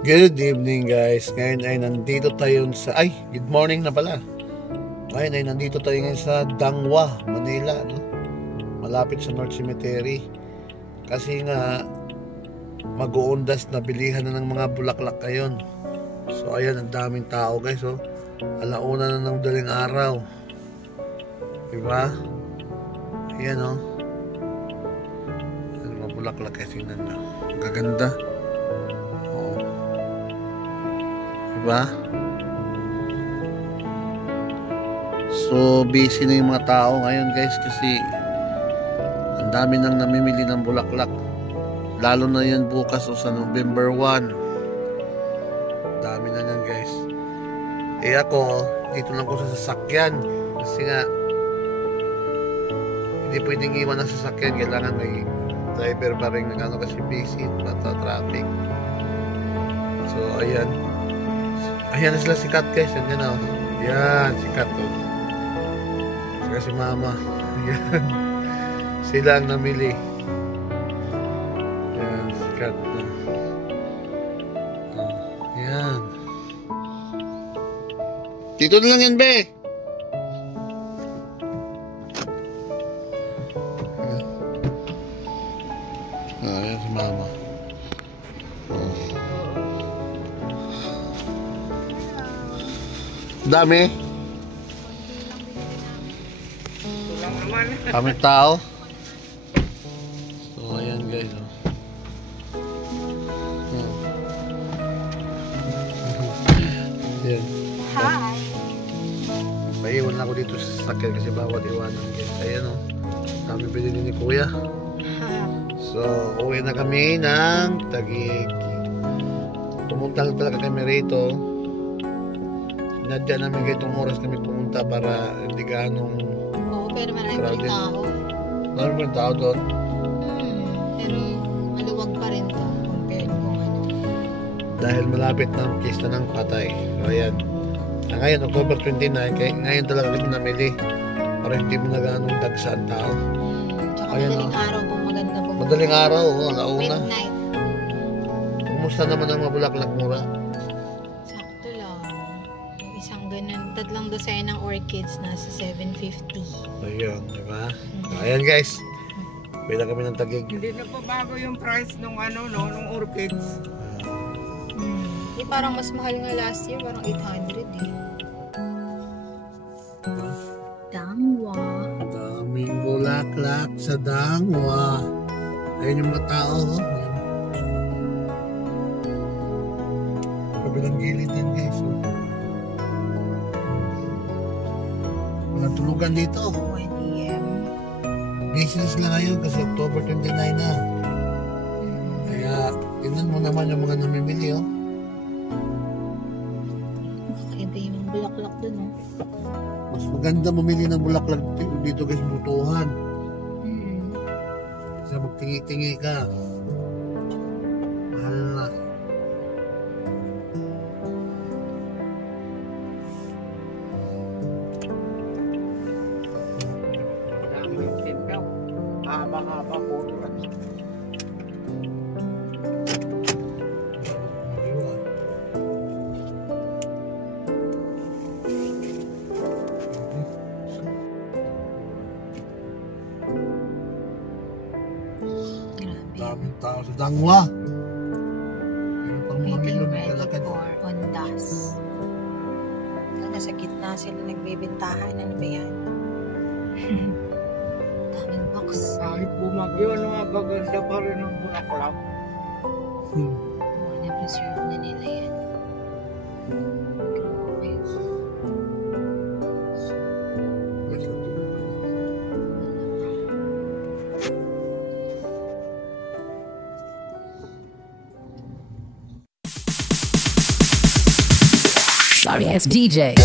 Good evening guys. Ngayon ay nandito tayo sa good morning na pala. Ngayon ay nandito tayo ngayon sa Dangwa, Manila, no? Malapit sa North Cemetery. Kasi nga mag-uundas na bilihan na ng mga bulaklak ngayon. So ayan, ang daming tao guys, oh. Alauna na ng daling araw. Diba? Ayan, oh. Ayan, mga bulaklak guys, tingnan nyo. Gaganda. Diba? So busy na yung mga tao ngayon guys kasi ang dami nang namimili ng bulaklak, lalo na yan bukas o sa November 1. Dami na yan guys. Ako dito lang ko sa sasakyan kasi nga hindi pwedeng iwan ang sasakyan, kailangan may driver pa rin ng kasi busy at traffic. So ayan. Ayan na sila si Kat guys, yan o. Yan, si Kat o. Saka si Mama. Yan. Sila ang namili. Yan, si Kat o. Yan. Dito na lang yan, be. Yan si Mama. Dami. Kami tao. So ayan guys. Ayan. Hi. Paiwan ako dito sa sasakyan kasi bawat iwanan guys. Ayan o. Kami pinili ni Kuya. So uwi na kami ng Taguig. Pumunta lang talaga kami rito. Nadya namin itong oras kami pumunta para hindi ganong pero maraming tao. Maraming tao doon. Pero maluwag pa rin to compared kung ano. Dahil malapit na ang pista ng patay. So ayan. Ngayon, October 29, kaya ngayon talaga kami namili para hindi mo na ganong dagsaan tao. Tsaka madaling araw kung maganda po. Madaling araw, alauna. Midnight. Kumusta naman ang mga bulaklak mura? Tatlong dosen ng orchids nasa 750. Ayun, diba? Ayan guys. Pila kami ng Taguig. Hindi na pa bago yung price nung nung orchids. Di parang mas mahal nga last year, parang 800 eh. Dangwa. Daming bulaklak sa Dangwa. Ayun yung mga tao, oh. Kabilang gilid din guys, oh. Walang tulugan dito. 1 AM. Business na ngayon kasi October 29 na. Kaya tingnan mo naman yung mga namimili, oh. Kakaiba yung bulaklak dun, oh. Mas maganda mamili ng bulaklak dito guys, butuhan. Kasi magtingi-tingi ka. Mahal na. Haba-haba po. Daming tao sa Dangwa. Meron pang mga milyon na kalakad. Or ondas. Nasa gitna sila nagbibintahan. Ano ba yan? Daming box. Kahit bumagyo, magaganda pa rin ang bulaklak. Na-preserve na nila yan. Sorry, it's DJ.